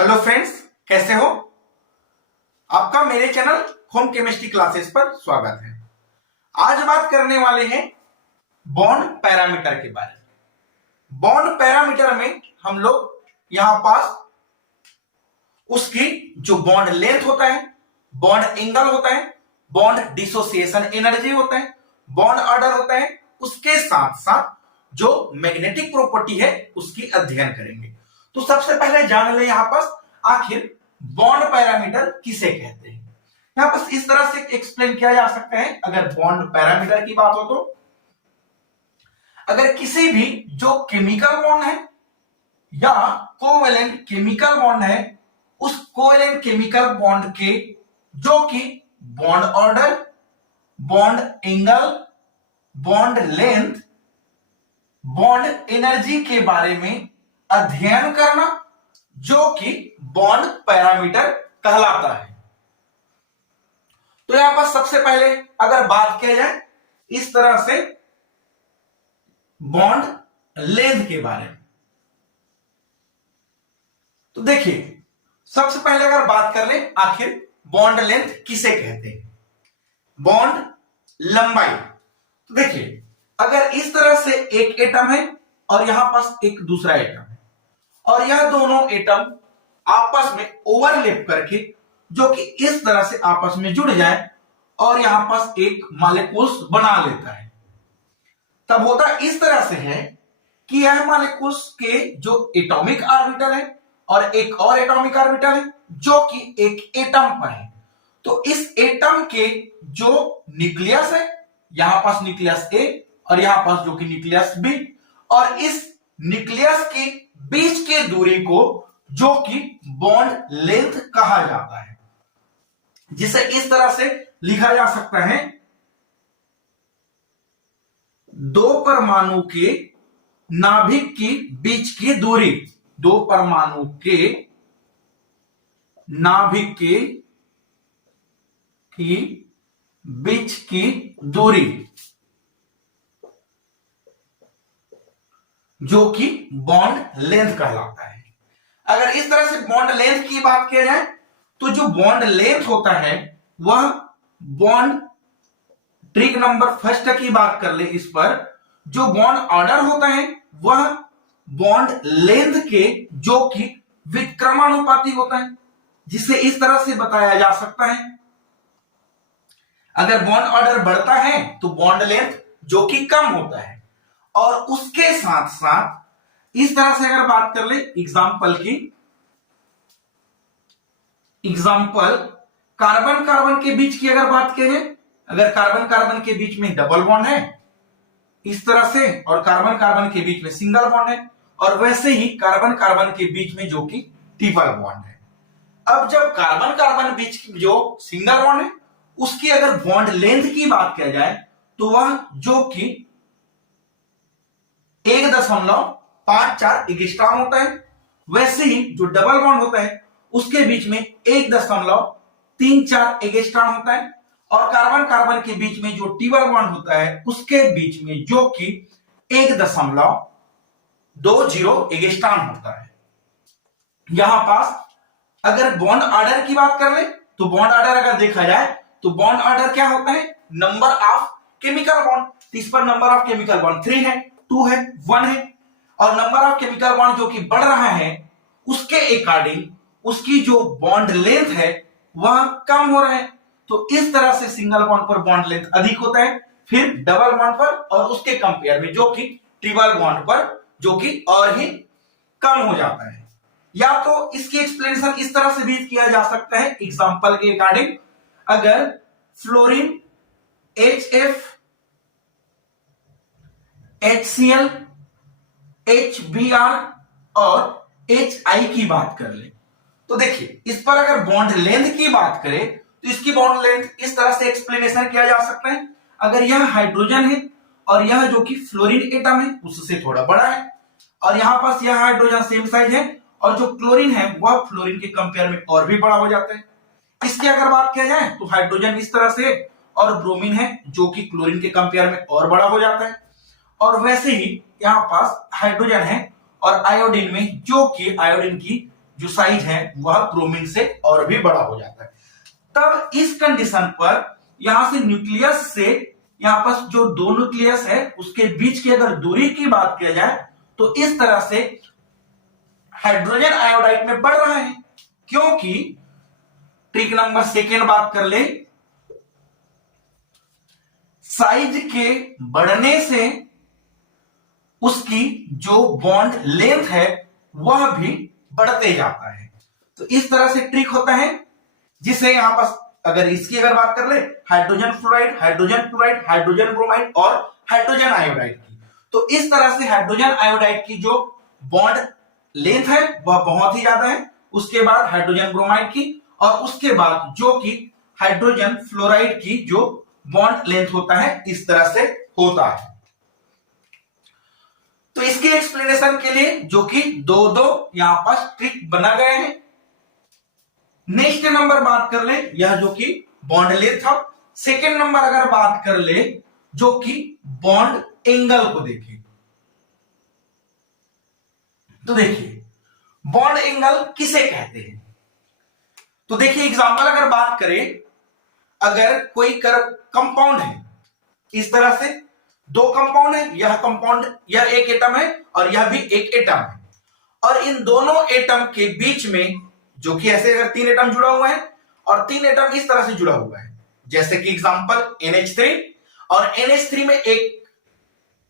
Hello friends, कैसे हो? आपका मेरे चैनल होम केमिस्ट्री क्लासेस पर स्वागत है। आज बात करने वाले हैं बॉन्ड पैरामीटर के बारे में। बॉन्ड पैरामीटर में हम लोग यहां पास उसकी जो बॉन्ड लेंथ होता है, बॉन्ड एंगल होता है, बॉन्ड डिसोसिएशन एनर्जी होता है, बॉन्ड ऑर्डर होता है, उसके साथ साथ जो मैग्नेटिक प्रॉपर्टी है उसकी अध्ययन करेंगे। तो सबसे पहले जान ले यहां पास आखिर बॉन्ड पैरामीटर किसे कहते हैं। यहां पास इस तरह से एक्सप्लेन किया जा सकता है, अगर बॉन्ड पैरामीटर की बात हो तो अगर किसी भी जो केमिकल बॉन्ड है या कोवेलेंट केमिकल बॉन्ड है, उस कोवेलेंट केमिकल बॉन्ड के जो कि bond order, bond angle, bond length, bond energy के बारे में अध्ययन करना, जो कि बॉन्ड पैरामीटर कहलाता है। तो यहां पर सबसे पहले अगर बात किया जाए इस तरह से बॉन्ड लेंथ के बारे में, तो देखिए सबसे पहले अगर बात कर ले आखिर बॉन्ड लेंथ किसे कहते हैं, बॉन्ड लंबाई। तो देखिए अगर इस तरह से एक एटम है और यहां पास एक दूसरा एटम है और यह दोनों एटम आपस में ओवरलैप करके जो कि इस तरह से आपस में जुड़ जाए और यहां पास एक मॉलिक्यूल्स बना लेता है, तब होता इस तरह से है कि यह मॉलिक्यूल्स के जो एटॉमिक ऑर्बिटल है और एक और एटॉमिक ऑर्बिटल है जो कि एक एटम पर है। तो इस एटम के जो न्यूक्लियस है, यहां पास न्यूक्लियस ए और यहां पास जो कि न्यूक्लियस बी, और इस न्यूक्लियस के बीच की दूरी को जो कि बॉन्ड लेंथ कहा जाता है, जिसे इस तरह से लिखा जा सकता है, दो परमाणु के नाभिक की बीच की दूरी, दो परमाणु के नाभिक की बीच की दूरी जो कि बॉन्ड लेंथ कहलाता है। अगर इस तरह से बॉन्ड लेंथ की बात किया जाए तो जो बॉन्ड लेंथ होता है वह बॉन्ड ट्रिक नंबर फर्स्ट की बात कर ले, इस पर जो बॉन्ड ऑर्डर होता है वह बॉन्ड लेंथ के जो कि विक्रमानुपाती होता है, जिसे इस तरह से बताया जा सकता है, अगर बॉन्ड ऑर्डर बढ़ता है तो बॉन्ड लेंथ जो कि कम होता है। और उसके साथ साथ इस तरह से अगर बात कर ले एग्जाम्पल की, एग्जाम्पल कार्बन कार्बन के बीच की अगर बात करें, अगर कार्बन कार्बन के बीच में डबल बॉन्ड है इस तरह से और कार्बन कार्बन के बीच में सिंगल बॉन्ड है, और वैसे ही कार्बन कार्बन के बीच में जो कि ट्रिपल बॉन्ड है। अब जब कार्बन कार्बन बीच जो सिंगल बॉन्ड है उसकी अगर बॉन्ड लेंथ की बात किया जाए तो वह जो कि 1.54 एंगस्ट्रॉम होता है, वैसे ही जो डबल बॉन्ड होता है उसके बीच में 1.34 एंगस्ट्रॉम होता है, और कार्बन कार्बन के बीच में जो ट्रिपल बॉन्ड होता है उसके बीच में जो कि 1.20 एंगस्ट्रॉम होता है। यहां पास अगर बॉन्ड ऑर्डर की बात कर ले तो बॉन्ड ऑर्डर अगर देखा जाए तो बॉन्ड ऑर्डर क्या होता है, नंबर ऑफ केमिकल बॉन्ड। इस पर नंबर ऑफ केमिकल बॉन्ड 3 है, 2 है, 1 है, और नंबर ऑफ केमिकल बॉन्ड जो कि बढ़ रहा है उसके अकॉर्डिंग उसकी जो बॉन्ड लेंथ है वह कम हो रहा है। तो इस तरह से सिंगल बॉन्ड पर बॉन्ड लेंथ अधिक होता है, फिर डबल बॉन्ड पर और उसके कंपेयर में जो कि ट्रिपल बॉन्ड पर जो कि और ही कम हो जाता है। या तो इसकी एक्सप्लेनेशन इस तरह से भी किया जा सकता है एग्जांपल के अकॉर्डिंग, अगर फ्लोरीन HF, HCl, HBr और HI की बात कर ले तो देखिए इस पर अगर बॉन्ड लेंथ की बात करें तो इसकी बॉन्ड लेंथ इस तरह से एक्सप्लेनेशन किया जा सकता है, अगर यह हाइड्रोजन है और यह जो कि फ्लोरीन एटम है उससे थोड़ा बड़ा है, और यहां पास यह हाइड्रोजन सेम साइज है, और जो क्लोरीन है वह फ्लोरीन के कंपेयर में और भी बड़ा हो जाता है। इसकी अगर बात किया जाए तो हाइड्रोजन इस तरह से और ब्रोमीन है जो कि क्लोरीन के कंपेयर में और बड़ा हो जाता है, और वैसे ही यहां पास हाइड्रोजन है और आयोडीन में जो कि आयोडीन की जो साइज है वह ब्रोमीन से और भी बड़ा हो जाता है। तब इस कंडीशन पर यहां से न्यूक्लियस से यहां पर जो दो न्यूक्लियस है उसके बीच की अगर दूरी की बात किया जाए तो इस तरह से हाइड्रोजन आयोडाइड में बढ़ रहा है, क्योंकि ट्रिक नंबर सेकेंड बात कर ले, साइज के बढ़ने से उसकी जो बॉन्ड लेंथ है वह भी बढ़ते जाता है। तो इस तरह से ट्रिक होता है, जिसे यहां पर अगर इसकी अगर बात कर ले, hydrogen fluoride, hydrogen chloride, hydrogen bromide और हाइड्रोजन आयोडाइड की, तो इस तरह से हाइड्रोजन आयोडाइड की जो बॉन्ड लेंथ है वह बहुत ही ज्यादा है, उसके बाद हाइड्रोजन ब्रोमाइड की, और उसके बाद जो कि हाइड्रोजन फ्लोराइड की जो बॉन्ड लेंथ होता है इस तरह से होता है। तो इसके एक्सप्लेनेशन के लिए जो कि दो दो यहां पर ट्रिक बना गए हैं। नेक्स्ट नंबर बात कर ले, यह जो कि बॉन्ड लेंथ था। सेकेंड नंबर अगर बात कर ले जो कि बॉन्ड एंगल को देखें, तो देखिए बॉन्ड एंगल किसे कहते हैं। तो देखिए एग्जांपल अगर बात करें, अगर कोई कंपाउंड है, इस तरह से दो कंपाउंड है, यह कंपाउंड यह एक एटम है और यह भी एक एटम है, और इन दोनों एटम के बीच में जो कि ऐसे अगर तीन एटम जुड़ा हुआ है और तीन एटम इस तरह से जुड़ा हुआ है, जैसे कि एग्जांपल NH3, और NH3 में एक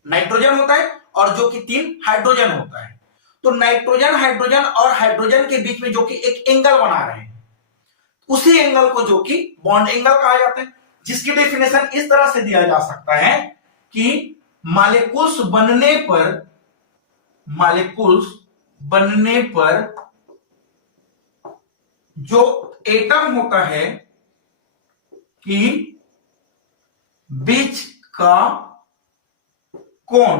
नाइट्रोजन होता है और जो कि तीन हाइड्रोजन होता है। तो नाइट्रोजन हाइड्रोजन और हाइड्रोजन के बीच में जो कि एक एंगल बना रहे हैं, उसी एंगल को जो कि बॉन्ड एंगल कहा जाता है, जिसकी डेफिनेशन इस तरह से दिया जा सकता है कि मॉलिक्यूल्स बनने पर जो एटम होता है कि बीच का कोण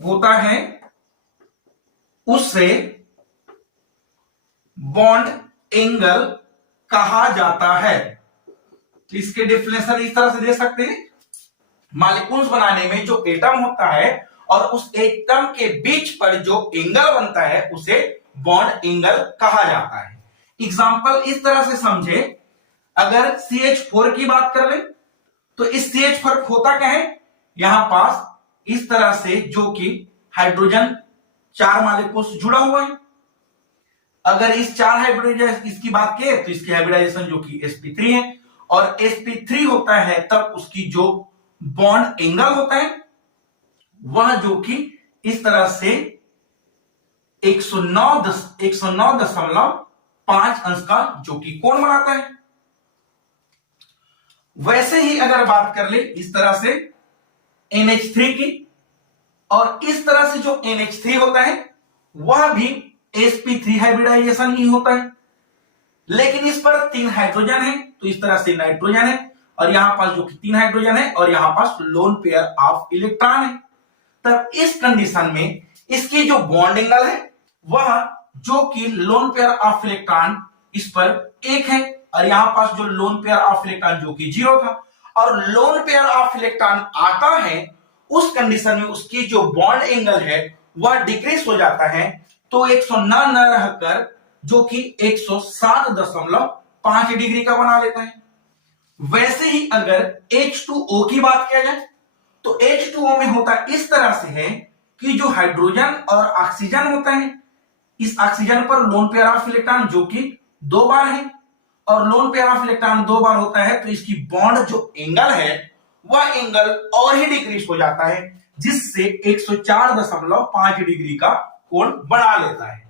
होता है उसे बॉन्ड एंगल कहा जाता है। तो इसके डेफिनेशन इस तरह से दे सकते हैं, मॉलिक्यूल्स बनाने में जो एटम होता है और उस एटम के बीच पर जो एंगल बनता है उसे बॉन्ड एंगल कहा जाता है। एग्जांपल इस तरह से समझे, अगर CH4 की बात कर ले तो इस CH4 होता क्या है, यहां पास इस तरह से जो कि हाइड्रोजन चार मॉलिक्यूल्स जुड़ा हुआ है। अगर इस चार हाइब्रिडाइजेशन इसकी बात करें तो इसकी हाइब्रिडाइजेशन जो कि sp3 है, और sp3 होता है तब उसकी जो बॉन्ड एंगल होता है वह जो कि इस तरह से 109.5 अंश का जो कि कोण बनाता है। वैसे ही अगर बात कर ले इस तरह से NH3 की, और इस तरह से जो NH3 होता है वह भी sp3 हाइब्रिडाइजेशन ही होता है, लेकिन इस पर तीन हाइड्रोजन है, तो इस तरह से नाइट्रोजन है, और यहां पास जो कि तीन हाइड्रोजन है और यहां पास लोन पेयर ऑफ इलेक्ट्रॉन है। तब इस कंडीशन में इसकी जो बॉन्ड एंगल है वह जो कि लोन पेयर ऑफ इलेक्ट्रॉन इस पर एक है, और यहां पास जो लोन पेयर ऑफ इलेक्ट्रॉन जो कि 0 था, और लोन पेयर ऑफ इलेक्ट्रॉन आता है उस कंडीशन में उसकी जो बॉन्ड एंगल है वह डिक्रीज हो जाता है, तो 109 न रहकर जो कि 107.5 डिग्री का बना लेता है। वैसे ही अगर H2O की बात किया जाए तो H2O में होता इस तरह से है कि जो हाइड्रोजन और ऑक्सीजन होता है, इस ऑक्सीजन पर लोन पेयर ऑफ इलेक्ट्रॉन जो कि 2 बार है, और लोन पेयर ऑफ इलेक्ट्रॉन 2 बार होता है तो इसकी बॉन्ड जो एंगल है वह एंगल और ही डिक्रीज हो जाता है, जिससे 104.5 डिग्री का कोण बना लेता है।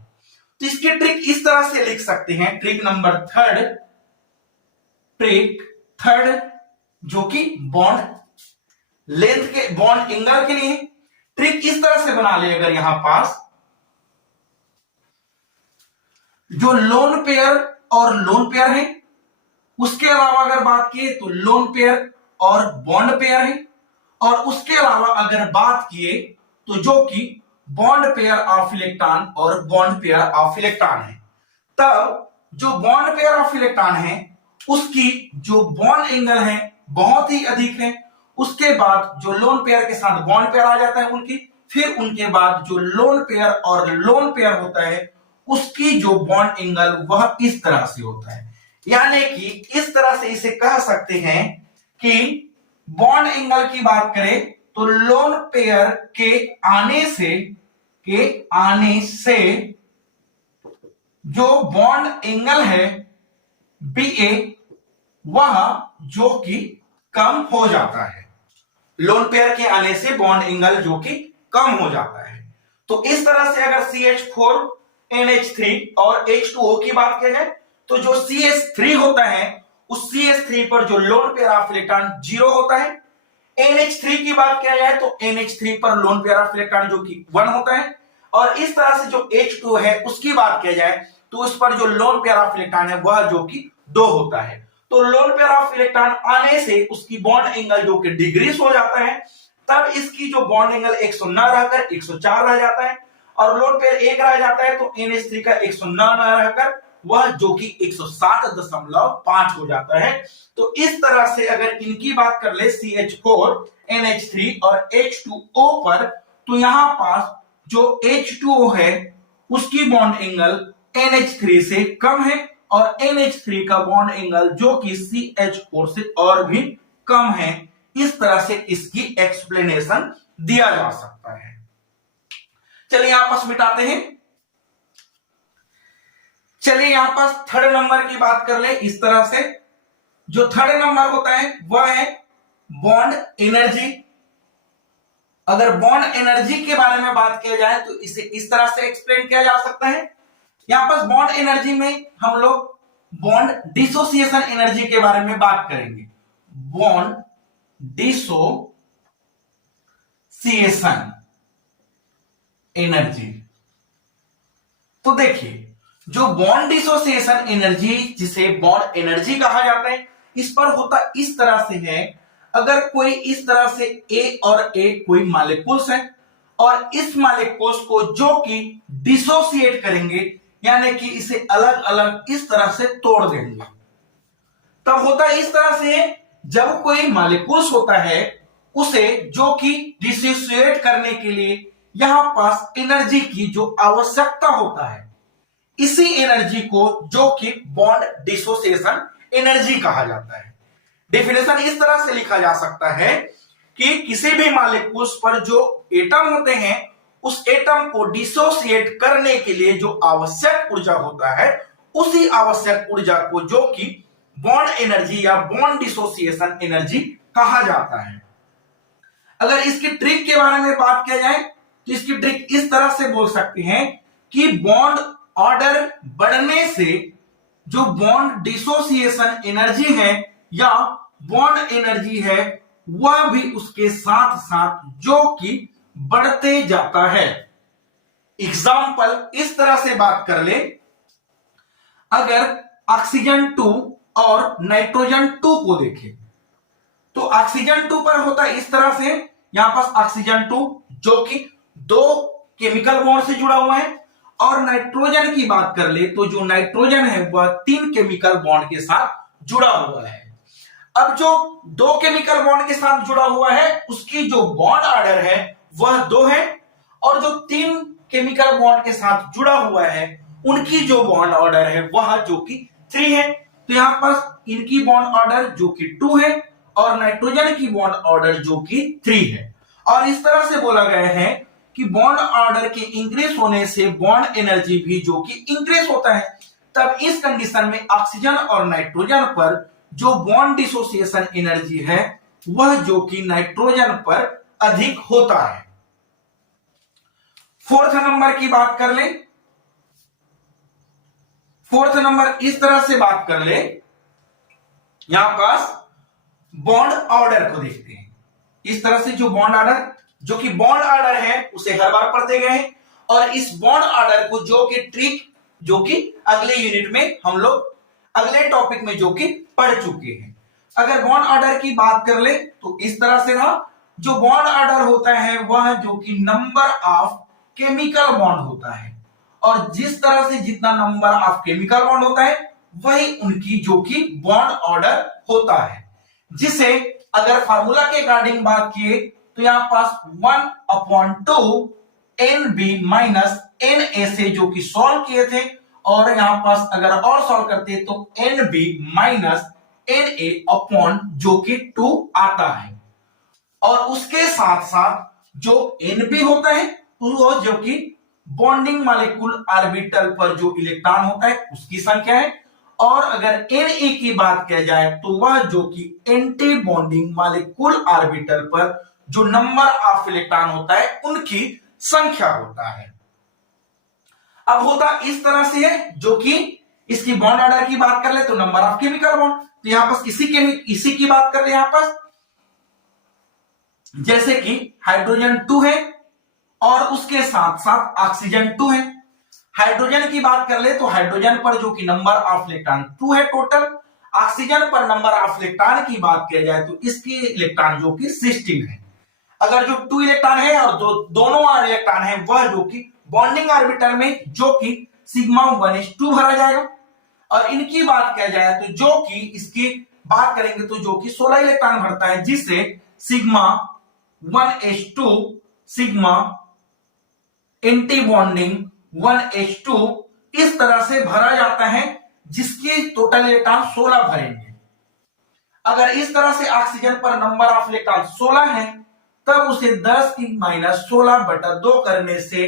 तो इसकी ट्रिक इस तरह से लिख सकते हैं, ट्रिक नंबर थर्ड जो कि बॉन्ड लेंथ के बॉन्ड एंगल के लिए ट्रिक इस तरह से बना ले, अगर यहां पास जो लोन पेयर और लोन पेयर है, उसके अलावा अगर बात किए तो लोन पेयर और बॉन्ड पेयर है, और उसके अलावा अगर बात किए तो जो कि बॉन्ड पेयर ऑफ इलेक्ट्रॉन और बॉन्ड पेयर ऑफ इलेक्ट्रॉन है, तब जो बॉन्ड पेयर ऑफ इलेक्ट्रॉन है उसकी जो बॉन्ड एंगल है बहुत ही अधिक है, उसके बाद जो लोन पेयर के साथ बॉन्ड पेयर आ जाता है उनकी, फिर उनके बाद जो लोन पेयर और लोन पेयर होता है उसकी जो बॉन्ड एंगल वह इस तरह से होता है। यानी कि इस तरह से इसे कह सकते हैं कि बॉन्ड एंगल की बात करें तो लोन पेयर के आने से जो बॉन्ड एंगल है BA वह जो कि कम हो जाता है। लोन पेयर के आने से बॉन्ड एंगल जो कि कम हो जाता है। तो इस तरह से अगर CH4 NH3 और H2O की बात की जाए तो जो CH3 होता है उस CH3 पर जो लोन पेयर ऑफ इलेक्ट्रॉन 0 होता है। NH3 की बात किया जाए तो NH3 पर लोन पेयर ऑफ इलेक्ट्रॉन जो कि 1 होता है। और इस तरह से जो H2 है उसकी बात किया जाए तो उस पर जो लोन पेयर ऑफ इलेक्ट्रॉन है वह जो कि 2 होता है। तो लोन पेयर ऑफ इलेक्ट्रॉन आने से उसकी बॉन्ड एंगल जो कि डिक्रीज हो जाता है, तब इसकी जो बॉन्ड एंगल 109 रहकर 104 रह जाता है और लोन पेयर 1 रह जाता है तो NH3 का 109 रहकर वह जो कि 107.5 हो जाता है। तो इस तरह से अगर इनकी बात कर ले CH4 NH3 और H2O पर तो यहां पास जो H2O है उसकी बॉन्ड एंगल NH3 से कम है और NH3 का बॉन्ड एंगल जो कि CH4 से और भी कम है। इस तरह से इसकी एक्सप्लेनेशन दिया जा सकता है। चलिए आपस मिटाते हैं। चलिए यहां पास थर्ड नंबर की बात कर ले। इस तरह से जो थर्ड नंबर होता है वह है बॉन्ड एनर्जी। अगर बॉन्ड एनर्जी के बारे में बात किया जाए तो इसे इस तरह से एक्सप्लेन किया जा सकता है। यहां पास बॉन्ड एनर्जी में हम लोग बॉन्ड डिसोसिएशन एनर्जी के बारे में बात करेंगे। Bond dissociation energy. तो देखिए जो बॉन्ड डिसोसिएशन एनर्जी जिसे बॉन्ड एनर्जी कहा जाता है इस पर होता इस तरह से है, अगर कोई इस तरह से A और A कोई मॉलिक्यूल्स है और इस मॉलिक्यूल्स को जो कि डिसोसिएट करेंगे यानी कि इसे अलग अलग इस तरह से तोड़ देंगे, तब होता इस तरह से जब कोई मॉलिक्यूल्स होता है उसे जो कि डिसोसिएट करने के लिए यहां पास एनर्जी की जो आवश्यकता होता है, इसी एनर्जी को जो कि बॉन्ड डिसोसिएशन एनर्जी कहा जाता है। डेफिनेशन इस तरह से लिखा जा सकता है कि किसी भी मॉलिक्यूल्स पर जो एटम होते हैं उस एटम को डिसोसिएट करने के लिए जो आवश्यक ऊर्जा होता है उसी आवश्यक ऊर्जा को जो कि बॉन्ड एनर्जी या बॉन्ड डिसोसिएशन एनर्जी कहा जाता है। अगर इसकी ट्रिक के बारे में बात किया जाए तो इसकी ट्रिक इस तरह से बोल सकते हैं कि बॉन्ड ऑर्डर बढ़ने से जो बॉन्ड डिसोसिएशन एनर्जी है या बॉन्ड एनर्जी है वह भी उसके साथ साथ जो कि बढ़ते जाता है। एग्जाम्पल इस तरह से बात कर ले, अगर ऑक्सीजन 2 और नाइट्रोजन 2 को देखें तो ऑक्सीजन 2 पर होता है इस तरह से, यहां पास ऑक्सीजन 2 जो कि 2 केमिकल बॉन्ड से जुड़ा हुआ है और नाइट्रोजन की बात कर ले तो जो नाइट्रोजन है वह 3 केमिकल बॉन्ड के साथ जुड़ा हुआ है। अब जो 2 केमिकल बॉन्ड के साथ जुड़ा हुआ है उसकी जो बॉन्ड ऑर्डर है वह 2 है और जो 3 केमिकल बॉन्ड के साथ जुड़ा हुआ है उनकी जो बॉन्ड ऑर्डर है वह जो कि 3 है। तो यहां पास इनकी बॉन्ड ऑर्डर जो कि 2 है और नाइट्रोजन की बॉन्ड ऑर्डर जो कि 3 है। और इस तरह से बोला गया है कि बॉन्ड ऑर्डर के इंक्रीज होने से बॉन्ड एनर्जी भी जो कि इंक्रीज होता है। तब इस कंडीशन में ऑक्सीजन और नाइट्रोजन पर जो बॉन्ड डिसोसिएशन एनर्जी है वह जो कि नाइट्रोजन पर अधिक होता है। फोर्थ नंबर की बात कर ले, फोर्थ नंबर इस तरह से बात कर ले, यहां पास बॉन्ड ऑर्डर को देखते हैं। इस तरह से जो बॉन्ड ऑर्डर जो कि बॉन्ड ऑर्डर है उसे हर बार पढ़ते गए हैं और इस बॉन्ड ऑर्डर को जो कि ट्रिक जो कि अगले यूनिट में हम लोग अगले टॉपिक में जो कि पढ़ चुके हैं। अगर बॉन्ड ऑर्डर की बात कर ले तो इस तरह से ना जो बॉन्ड ऑर्डर होता है वह जो कि नंबर ऑफ केमिकल बॉन्ड होता है और जिस तरह से जितना नंबर ऑफ केमिकल बॉन्ड होता है वही उनकी जो कि बॉन्ड ऑर्डर होता है। जिसे अगर फार्मूला के अकॉर्डिंग बात किए तो यहां पास 1/2 NB माइनस NA से जो कि सॉल्व किए थे, और यहां पास अगर और सॉल्व करते तो NB माइनस NA अपॉन जो कि 2 आता है। और उसके साथ साथ जो NB होता है वो जो कि बॉन्डिंग मॉलिक्यूल ऑर्बिटल पर जो इलेक्ट्रॉन होता है उसकी संख्या है, और अगर Na की बात किया जाए तो वह जो कि एंटी बॉन्डिंग मॉलिक्यूल ऑर्बिटल पर जो नंबर ऑफ इलेक्ट्रॉन होता है उनकी संख्या होता है। अब होता इस तरह से है, जो कि इसकी बॉन्ड ऑर्डर की बात कर ले तो नंबर ऑफ केमिकल बॉन्ड, तो यहां पर इसी की बात कर ले, यहां पर जैसे कि हाइड्रोजन 2 है और उसके साथ साथ ऑक्सीजन 2 है। हाइड्रोजन की बात कर ले तो हाइड्रोजन पर जो कि नंबर ऑफ इलेक्ट्रॉन 2 है टोटल। ऑक्सीजन पर नंबर ऑफ इलेक्ट्रॉन की बात किया जाए तो इसकी इलेक्ट्रॉन जो कि 16 है। अगर जो 2 इलेक्ट्रॉन है और दोनों इलेक्ट्रॉन है वह जो कि बॉन्डिंग ऑर्बिटल में जो कि सिग्मा 1s2 भरा जाएगा। और इनकी बात किया जाए तो जो कि इसकी बात करेंगे तो जो कि 16 इलेक्ट्रॉन भरता है, जिससे sigma 1s2 sigma anti bonding 1s2 इस तरह से भरा जाता है, जिसके टोटल इलेक्ट्रॉन 16 भरेंगे। अगर इस तरह से ऑक्सीजन पर नंबर ऑफ इलेक्ट्रॉन 16 है तब उसे 10 की माइनस 16/2 करने से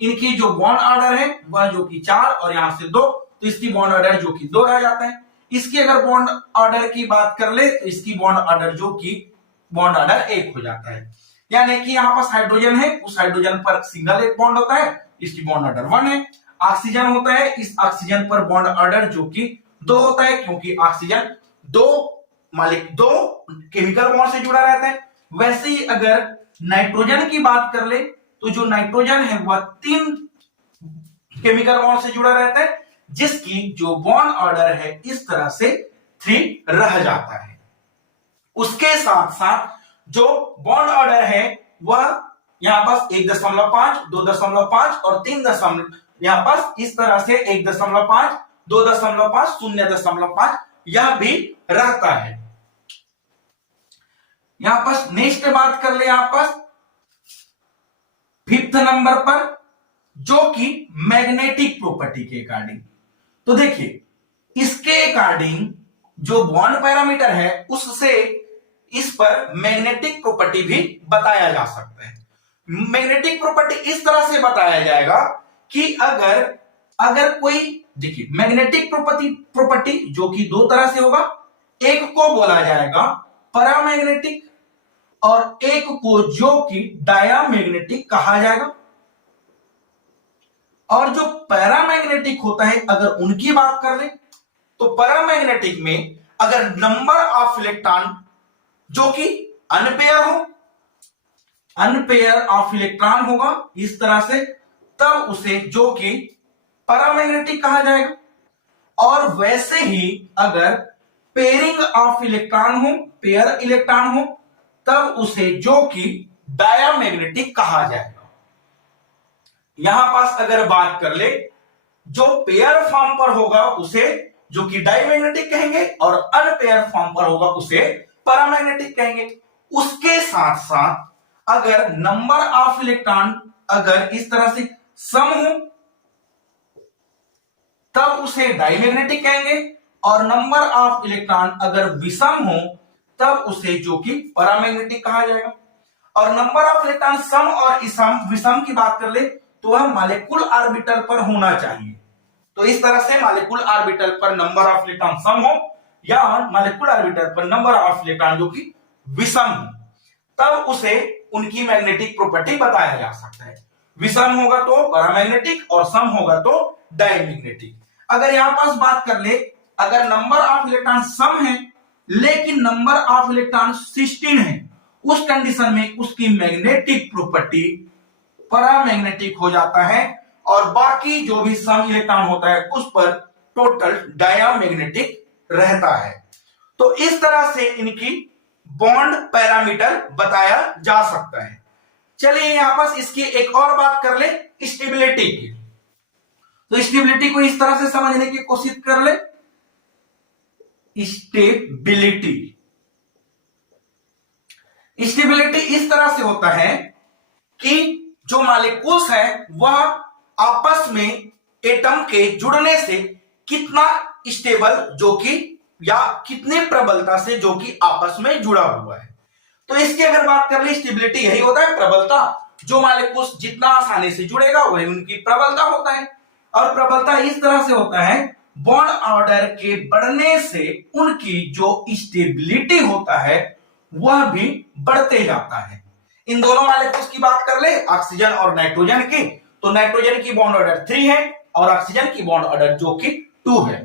इनकी जो बॉन्ड ऑर्डर है वह जो कि 4 और यहां से 2, तो इसकी बॉन्ड ऑर्डर जो कि 2 रह जाता है। इसकी अगर बॉन्ड ऑर्डर की बात कर ले तो इसकी बॉन्ड ऑर्डर जो कि बॉन्ड ऑर्डर 1 हो जाता है। यानी कि यहां पास हाइड्रोजन है, उस हाइड्रोजन पर सिंगल एक बॉन्ड होता है, इसकी बॉन्ड ऑर्डर 1 है। ऑक्सीजन होता है, इस ऑक्सीजन पर बॉन्ड ऑर्डर जो कि 2 होता है, क्योंकि ऑक्सीजन 2 केमिकल बॉन्ड से जुड़ा रहता है। वैसे ही अगर नाइट्रोजन की बात कर ले तो जो नाइट्रोजन है वह 3 केमिकल बॉन्ड से जुड़ा रहता है, जिसकी जो बॉन्ड ऑर्डर है इस तरह से 3 रह जाता है। उसके साथ साथ जो बॉन्ड ऑर्डर है वह यहां पास 1.5, 2.5 और 3 यहां पास इस तरह से 1.5, 2.5, 0.5 यह भी रहता है। यहां पास नेक्स्ट बात कर ले, यहां पास 5th नंबर पर जो कि मैग्नेटिक प्रॉपर्टी के अकॉर्डिंग, तो देखिए इसके अकॉर्डिंग जो बॉन्ड पैरामीटर है उससे इस पर मैग्नेटिक प्रॉपर्टी भी बताया जा सकता है। मैग्नेटिक प्रॉपर्टी इस तरह से बताया जाएगा कि अगर कोई, देखिए मैग्नेटिक प्रॉपर्टी जो कि 2 तरह से होगा, एक को बोला जाएगा पैरामैग्नेटिक और एक को जो कि डायामैग्नेटिक कहा जाएगा। और जो पैरामैग्नेटिक होता है अगर उनकी बात कर ले तो पैरामैग्नेटिक में अगर नंबर ऑफ इलेक्ट्रॉन जो कि अनपेयर ऑफ इलेक्ट्रॉन होगा इस तरह से, तब उसे जो कि पैरामैग्नेटिक कहा जाएगा। और वैसे ही अगर पेयरिंग ऑफ इलेक्ट्रॉन हो, पेयर इलेक्ट्रॉन हो, तब उसे जो कि डायामैग्नेटिक कहा जाएगा। यहां पास अगर बात कर ले जो पेयर फॉर्म पर होगा उसे जो कि डायमैग्नेटिक कहेंगे और अनपेयर फॉर्म पर होगा उसे पैरामैग्नेटिक कहेंगे। उसके साथ साथ अगर नंबर ऑफ इलेक्ट्रॉन अगर इस तरह से सम हो तब उसे डायमैग्नेटिक कहेंगे, और नंबर ऑफ इलेक्ट्रॉन अगर विषम हो तब उसे जो कि पैरामैग्नेटिक कहा जाएगा। और नंबर ऑफ इलेक्ट्रॉन सम और विषम की बात कर ले तो वह मॉलिक्यूल ऑर्बिटल पर होना चाहिए। तो इस तरह से मॉलिक्यूल ऑर्बिटल पर नंबर ऑफ इलेक्ट्रॉन सम हो या मॉलिक्यूल ऑर्बिटल पर नंबर ऑफ इलेक्ट्रॉन जो कि विषम हो, तब उसे उनकी मैग्नेटिक प्रॉपर्टी बताया जा सकता है। विषम होगा तो पैरामैग्नेटिक और सम होगा तो डायमैग्नेटिक। अगर यहां पास बात कर ले, अगर नंबर ऑफ इलेक्ट्रॉन सम है लेकिन नंबर ऑफ इलेक्ट्रॉन 16 है, उस कंडीशन में उसकी मैग्नेटिक प्रॉपर्टी पैरामैग्नेटिक हो जाता है, और बाकी जो भी सम इलेक्ट्रॉन होता है उस पर टोटल डायामैग्नेटिक रहता है। तो इस तरह से इनकी बॉन्ड पैरामीटर बताया जा सकता है। चलिए यहां पास इसकी एक और बात कर ले, स्टेबिलिटी की। तो स्टेबिलिटी को इस तरह से समझने की कोशिश कर ले, स्टेबिलिटी इस तरह से होता है कि जो मॉलिक्यूल्स है वह आपस में एटम के जुड़ने से कितना स्टेबल जो कि या कितनी प्रबलता से जो कि आपस में जुड़ा हुआ है। तो इसकी अगर बात कर ले स्टेबिलिटी यही होता है प्रबलता, जो मॉलिक्यूल्स जितना आसानी से जुड़ेगा वही उनकी प्रबलता होता है। और प्रबलता इस तरह से होता है बॉन्ड ऑर्डर के बढ़ने से उनकी जो स्टेबिलिटी होता है वह भी बढ़ते जाता है। इन दोनों मॉलिक्यूल्स की बात कर ले ऑक्सीजन और नाइट्रोजन की, तो नाइट्रोजन की बॉन्ड ऑर्डर 3 है और ऑक्सीजन की बॉन्ड ऑर्डर जो कि 2 है।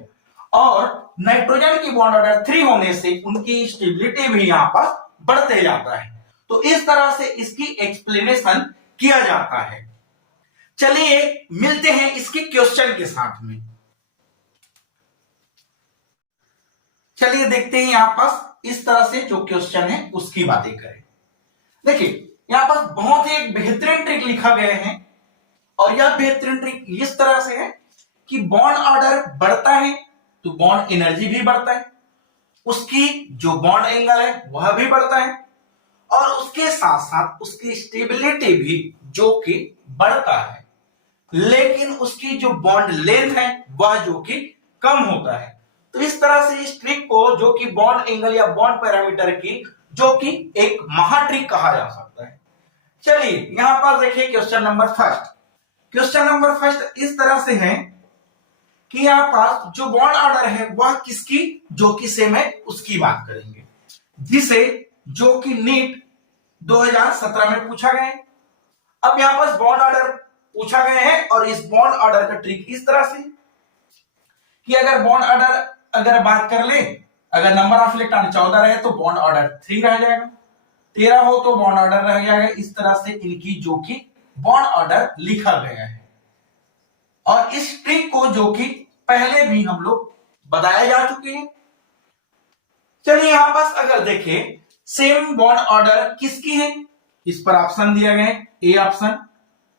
और नाइट्रोजन की बॉन्ड ऑर्डर 3 होने से उनकी स्टेबिलिटी भी यहां पर बढ़ते जाता है। तो इस तरह से इसकी एक्सप्लेनेशन किया जाता है। चलिए मिलते हैं इसके क्वेश्चन के साथ में। चलिए देखते हैं यहां पास इस तरह से जो क्वेश्चन है उसकी बातें करें। देखिए यहां पास बहुत ही एक बेहतरीन ट्रिक लिखा गया है और यह बेहतरीन ट्रिक इस तरह से है कि बॉन्ड ऑर्डर बढ़ता है तो बॉन्ड एनर्जी भी बढ़ता है, उसकी जो बॉन्ड एंगल है वह भी बढ़ता है और उसके साथ साथ उसकी स्टेबिलिटी भी जो कि बढ़ता है, लेकिन उसकी जो बॉन्ड लेंथ है वह जो कि कम होता है। तो इस तरह से इस ट्रिक को जो कि बॉन्ड एंगल या बॉन्ड पैरामीटर की जो कि एक महाट्रिक कहा जा सकता है। चलिए यहां पर देखिए question number first. Question number first इस तरह से है कि यहां पास जो बॉन्ड ऑर्डर है वह किसकी जो कि सेम है उसकी बात करेंगे, जिसे जो कि नीट 2017 में पूछा गया है। अब यहां पास बॉन्ड ऑर्डर पूछा गया है और इस बॉन्ड ऑर्डर का ट्रिक इस तरह से कि अगर बॉन्ड ऑर्डर अगर बात कर ले, अगर नंबर ऑफ इलेक्ट्रॉन 14 रहे तो बॉन्ड ऑर्डर 3 रह जाएगा, 13 हो तो बॉन्ड ऑर्डर रह जाएगा। इस तरह से इनकी जो कि बॉन्ड ऑर्डर लिखा गया है और इस ट्रिक को जो कि पहले भी हम लोग बताया जा चुके हैं। चलिए यहां पास अगर देखें सेम बॉन्ड ऑर्डर किसकी है, इस पर ऑप्शन दिया गया है। A option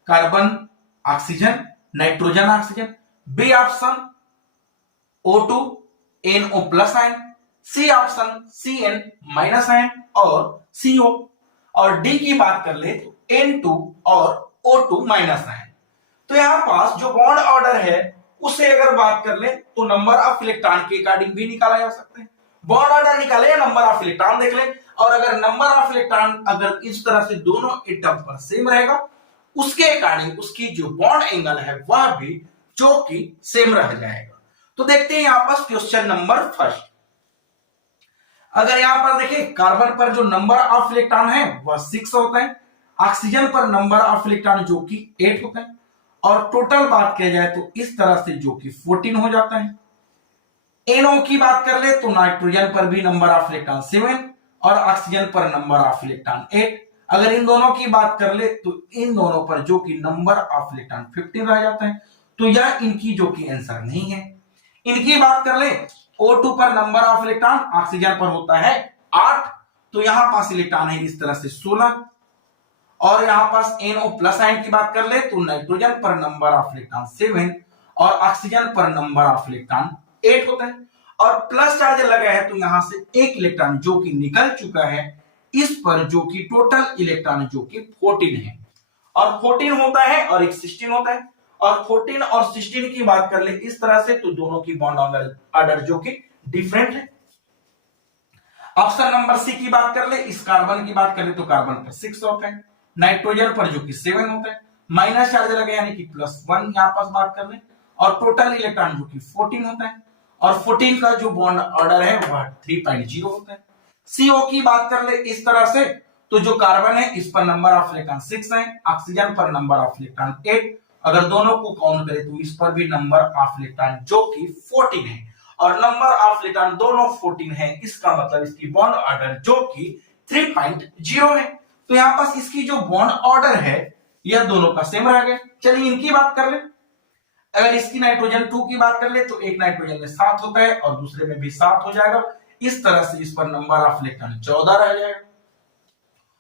carbon oxygen nitrogen oxygen, B option O2 NO plus ion, C option CN minus ion और CO, और डी की बात कर ले तो N2 और O2 माइनस आयन। तो यहां पास जो बॉन्ड ऑर्डर है उसे अगर बात कर ले तो नंबर ऑफ इलेक्ट्रॉन के अकॉर्डिंग भी निकाला जा सकता है। बॉन्ड ऑर्डर निकाले या नंबर ऑफ इलेक्ट्रॉन देख ले, और अगर नंबर ऑफ इलेक्ट्रॉन अगर इस तरह से दोनों एटम पर सेम रहेगा उसके अकॉर्डिंग उसकी जो बॉन्ड एंगल है वह भी जो कि सेम रह जाएगा। तो देखते हैं यहां पर क्वेश्चन नंबर फर्स्ट। अगर यहां पर देखिए कार्बन पर जो नंबर ऑफ इलेक्ट्रॉन है वह 6 होता है, ऑक्सीजन पर नंबर ऑफ इलेक्ट्रॉन जो कि 8 होता है, और टोटल बात किया जाए तो इस तरह से जो कि 14 हो जाता है। NO की बात कर ले तो नाइट्रोजन पर भी नंबर ऑफ इलेक्ट्रॉन 7 और ऑक्सीजन पर नंबर ऑफ इलेक्ट्रॉन 8। अगर इन दोनों की बात कर ले तो इन दोनों पर जो कि नंबर ऑफ इलेक्ट्रॉन 15 रह जाता है, तो यह इनकी जो कि आंसर नहीं है। इनकी बात कर ले O2 पर नंबर ऑफ इलेक्ट्रॉन ऑक्सीजन पर होता है 8, तो यहां पास इलेक्ट्रॉन है इस तरह से 16, और यहां पास NO प्लस आयन की बात कर ले तो नाइट्रोजन पर नंबर ऑफ इलेक्ट्रॉन 7 और ऑक्सीजन पर नंबर ऑफ इलेक्ट्रॉन 8 होता है, और प्लस चार्ज लगा है तो यहां से एक इलेक्ट्रॉन जो कि निकल चुका है, इस पर जो कि टोटल इलेक्ट्रॉन जो कि 14 है, और 14 होता है और एक 16 होता है, और 14 और 16 की बात कर ले इस तरह से तो दोनों की बॉन्ड ऑर्डर जो कि डिफरेंट है। ऑप्शन नंबर सी की बात कर ले, इस कार्बन की बात कर ले तो कार्बन पर 6 होता है, नाइट्रोजन पर जो कि 7 होता है, माइनस चार्ज लगे यानी कि +1 यहां पास बात कर ले, और टोटल इलेक्ट्रॉन जो कि 14 होता है, और 14 का जो बॉन्ड ऑर्डर है वह 3.0 होता है। CO की बात कर ले इस तरह से तो जो कार्बन है इस पर नंबर ऑफ इलेक्ट्रॉन 6 है, ऑक्सीजन पर नंबर ऑफ इलेक्ट्रॉन 8, अगर दोनों को काउंट करें तो इस पर भी नंबर ऑफ इलेक्ट्रॉन जो कि 14 है, और नंबर ऑफ इलेक्ट्रॉन दोनों 14 है, इसका मतलब इसकी बॉन्ड ऑर्डर जो कि 3.0 है। तो यहां पास इसकी जो बॉन्ड ऑर्डर है यह दोनों का सेम रह गया। चलिए इनकी बात कर ले, अगर इसकी नाइट्रोजन 2 की बात कर ले तो एक नाइट्रोजन में 7 होता है और दूसरे में भी 7 हो जाएगा, इस तरह से इस पर नंबर ऑफ इलेक्ट्रॉन 14 रह जाएगा।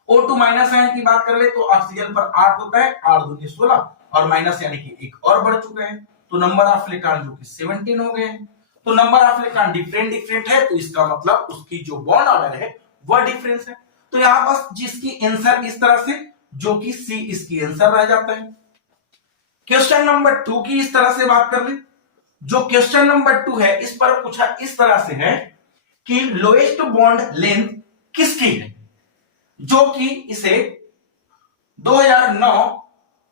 O2 माइनस आयन की बात कर ले तो ऑक्सीजन पर 8 होता है, 8 दूनी 16 और माइनस यानी कि एक और बढ़ चुका है, तो नंबर ऑफ इलेक्ट्रॉन जो कि 17 हो गए हैं। तो नंबर ऑफ इलेक्ट्रॉन डिफरेंट है, तो इसका मतलब उसकी जो बॉन्ड ऑर्डर है वह डिफरेंस है। तो यहां पास जिसकी आंसर इस तरह से जो कि सी इसकी आंसर रह जाता है। क्वेश्चन नंबर 2 की इस तरह से बात कर ले। जो क्वेश्चन नंबर 2 है इस पर पूछा इस तरह से है कि लोएस्ट बॉन्ड लेंथ किसकी है, जो कि इसे 2009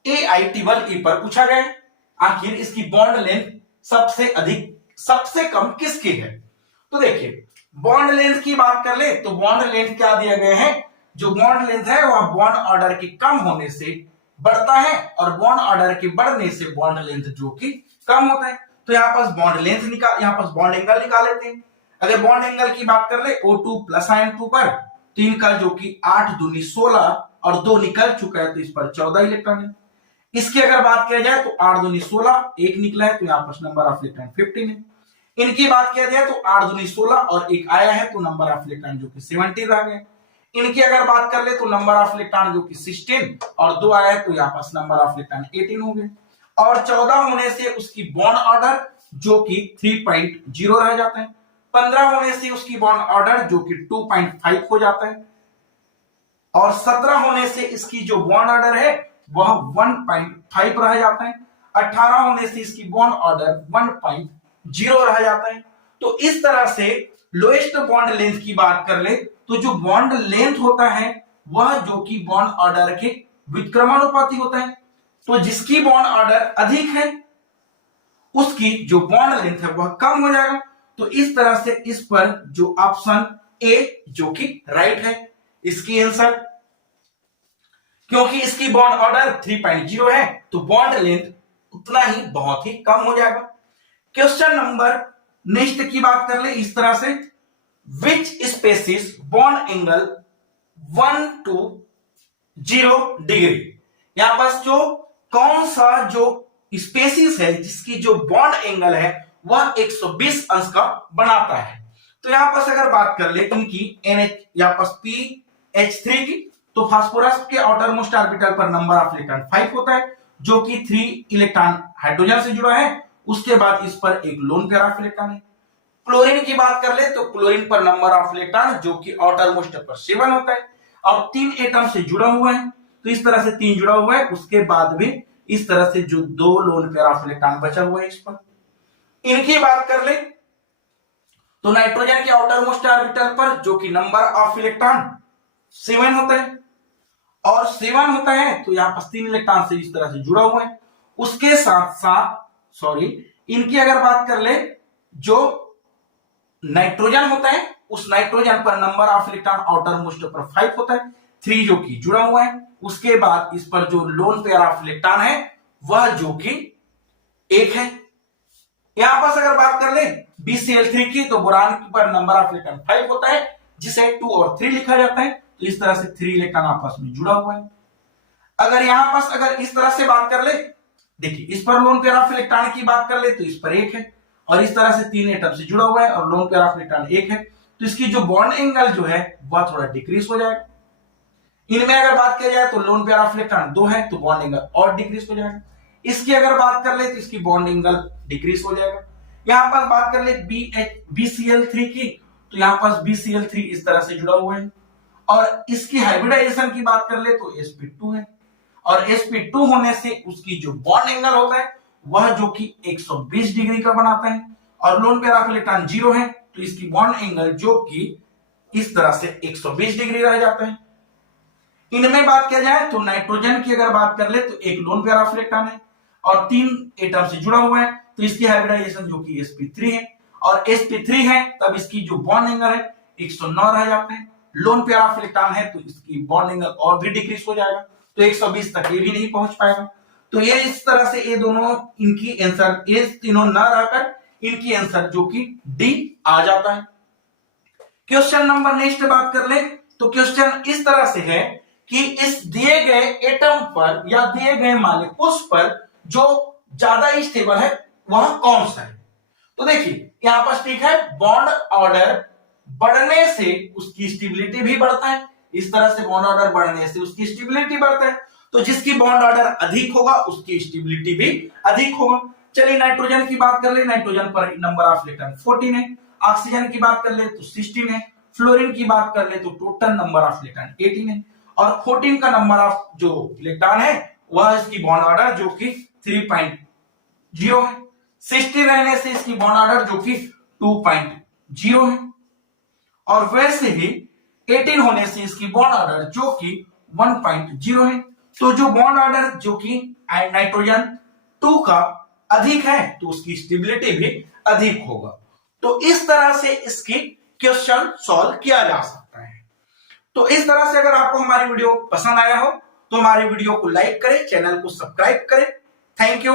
AITEE पर पूछा गया है। आखिर इसकी बॉन्ड लेंथ सबसे अधिक सबसे कम किसकी है। तो देखिए बॉन्ड लेंथ की बात कर ले तो बॉन्ड लेंथ क्या दिया गया है, जो बॉन्ड लेंथ है वह बॉन्ड ऑर्डर के कम होने से बढ़ता है और बॉन्ड ऑर्डर के बढ़ने से बॉन्ड लेंथ जो कि कम होता है। तो यहां पास बॉन्ड लेंथ निकाल, यहां पास बॉन्ड एंगल निकाल लेते हैं। अगर बॉन्ड एंगल की बात कर ले O2 प्लस N2 पर 3 का जो कि 8 दूनी 16 और 2 निकल चुका है तो इस पर 14 इलेक्ट्रॉन है। इसकी अगर बात किया जाए तो 8 दूनी 16 एक निकला है तो यहाँ पर नंबर ऑफ इलेक्ट्रॉन 15 है। इनकी बात किया जाए तो 8 दूनी 16 और एक आया है तो नंबर ऑफ इलेक्ट्रॉन जो कि 17 रह गए। इनकी अगर बात कर ले तो नंबर ऑफ इलेक्ट्रॉन जो कि 16 और 2 आया है तो यहाँ पास नंबर ऑफ इलेक्ट्रॉन 18 हो गए। और 14 होने से उसकी बॉन्ड ऑर्डर जो कि 3.0 रह जाता है। 15 होने से उसकी बॉन्ड ऑर्डर जो कि 2.5 हो जाता है और 17 होने से इसकी जो बॉन्ड ऑर्डर है वह 1.5 रह जाता है। 18 होने से इसकी बॉन्ड ऑर्डर 1.0 रह जाता है। तो इस तरह से लोएस्ट बॉन्ड लेंथ की बात कर ले तो जो बॉन्ड लेंथ होता है वह जो कि बॉन्ड ऑर्डर के व्युत्क्रमानुपाती होता है। तो जिसकी बॉन्ड ऑर्डर अधिक है उसकी जो बॉन्ड लेंथ है वह कम हो जाएगा। तो इस तरह से इस पर जो ऑप्शन ए जो कि राइट है इसकी आंसर, क्योंकि इसकी बॉन्ड ऑर्डर 3.0 है तो बॉन्ड लेंथ उतना ही बहुत ही कम हो जाएगा। क्वेश्चन नंबर नेक्स्ट की बात कर ले इस तरह से, which species bond angle 1 to 0 degree. यहां पास जो कौन सा जो स्पेसिस है जिसकी जो बॉन्ड एंगल है वह 120 अंश का बनाता है। तो यहां पास अगर बात कर ले इनकी NH यहां पास PH3 की, तो फास्फोरस के आउटर मोस्ट ऑर्बिटल पर नंबर ऑफ इलेक्ट्रॉन 5 होता है जो कि 3 इलेक्ट्रॉन हाइड्रोजन से जुड़ा है। उसके बाद इस पर एक लोन पेयर ऑफ इलेक्ट्रॉन है। क्लोरीन की बात कर ले तो क्लोरीन पर नंबर ऑफ इलेक्ट्रॉन जो कि आउटर मोस्ट पर 7 होता है और 3 एटम से जुड़ा हुआ है। तो इस तरह से 3 जुड़ा हुआ है, उसके बाद में इस तरह से जो 2 लोन पेयर ऑफ इलेक्ट्रॉन बचा हुआ है इस पर। इनकी बात कर ले तो नाइट्रोजन के आउटर मोस्ट ऑर्बिटल पर जो कि नंबर ऑफ इलेक्ट्रॉन 7 होता है और 7 होता है तो यहां पर 3 इलेक्ट्रॉन से इस तरह से जुड़ा हुआ है। उसके साथ साथ इनकी अगर बात कर ले जो नाइट्रोजन होता है उस नाइट्रोजन पर number of electron outer most पर 5 होता है, 3 जो कि जुड़ा हुआ है। उसके बाद इस पर जो लोन पेयर ऑफ इलेक्ट्रॉन है वह जो कि 1 है। यहां पर अगर बात कर ले BCl3 की तो बोरान पर नंबर ऑफ इलेक्ट्रॉन 5 होता है जिसे 2 और 3 लिखा जाता है। तो इस तरह से 3 इलेक्ट्रॉन आपस में जुड़ा हुआ है। अगर यहां पास अगर इस तरह से बात कर ले, देखिए इस पर लोन पेयर ऑफ इलेक्ट्रॉन की बात कर ले तो इस पर 1 है और इस तरह से 3 एटम से जुड़ा हुआ है और लोन पेयर ऑफ इलेक्ट्रॉन 1 है तो इसकी जो बॉन्ड एंगल जो है वह थोड़ा डिक्रीज हो जाएगा। इनमें अगर बात किया जाए तो लोन पेयर ऑफ इलेक्ट्रॉन 2 है तो बॉन्ड एंगल और डिक्रीज हो जाएगा। इसकी अगर बात कर ले तो इसकी बॉन्ड एंगल डिक्रीज हो जाएगा। यहां पर बात कर ले BCl3 की तो यहां पर BCl3 इस तरह से जुड़ा हुआ है और इसकी हाइब्रिडाइजेशन की बात कर ले तो sp2 है और sp2 होने से उसकी जो बॉन्ड एंगल होता है वह जो कि 120 डिग्री का बनाता है और लोन पेयर ऑफ इलेक्ट्रॉन 0 है तो इसकी बॉन्ड एंगल जो कि इस तरह से 120 डिग्री रह जाता है। इनमें बात किया जाए तो नाइट्रोजन की अगर बात कर ले तो एक लोन पेयर ऑफ इलेक्ट्रॉन है और 3 एटम से जुड़ा हुआ है तो इसकी हाइब्रिडाइजेशन जो कि sp3 है और sp3 है तब इसकी जो बॉन्ड एंगल है 109 रह जाता है। लोन पेयर ऑफ इलेक्ट्रॉन है तो इसकी बॉन्ड एंगल और भी डिक्रीज हो जाएगा तो 120 तक ये भी नहीं पहुंच पाएगा। तो ये इस तरह से ये दोनों इनकी आंसर, ये तीनों ना रहकर इनकी आंसर जो कि डी आ जाता है। क्वेश्चन नंबर नेक्स्ट बात कर ले तो क्वेश्चन इस तरह से है कि इस दिए गए एटम पर या दिए गए मॉलिक्यूल्स पर जो ज्यादा स्टेबल है वह कौन सा है। तो देखिए यहां पर ठीक है, बॉन्ड ऑर्डर बढ़ने से उसकी स्टेबिलिटी भी बढ़ता है। इस तरह से बॉन्ड ऑर्डर बढ़ने से उसकी स्टेबिलिटी बढ़ता है तो जिसकी बॉन्ड ऑर्डर अधिक होगा उसकी स्टेबिलिटी भी अधिक होगा। चलिए नाइट्रोजन की बात कर ले, नाइट्रोजन पर नंबर ऑफ इलेक्ट्रॉन 14 है। ऑक्सीजन की बात कर ले तो 16 है। फ्लोरीन की बात कर ले तो टोटल नंबर ऑफ इलेक्ट्रॉन 18 है और 14 का नंबर ऑफ जो इलेक्ट्रॉन है वह इसकी बॉन्ड ऑर्डर जो कि 3.0 है। 60 रहने से इसकी बॉन्ड ऑर्डर जो कि 2.0 है। और वैसे ही 18 होने से इसकी बॉन्ड ऑर्डर जो कि 1.0 है। तो जो बॉन्ड ऑर्डर जो कि नाइट्रोजन 2 का अधिक है तो उसकी स्टेबिलिटी भी अधिक होगा। तो इस तरह से इसकी क्वेश्चन सॉल्व किया जा सकता है। तो इस तरह से अगर आपको हमारी वीडियो पसंद आया हो तो हमारी वीडियो को लाइक करें, चैनल को सब्सक्राइब करें। Thank you.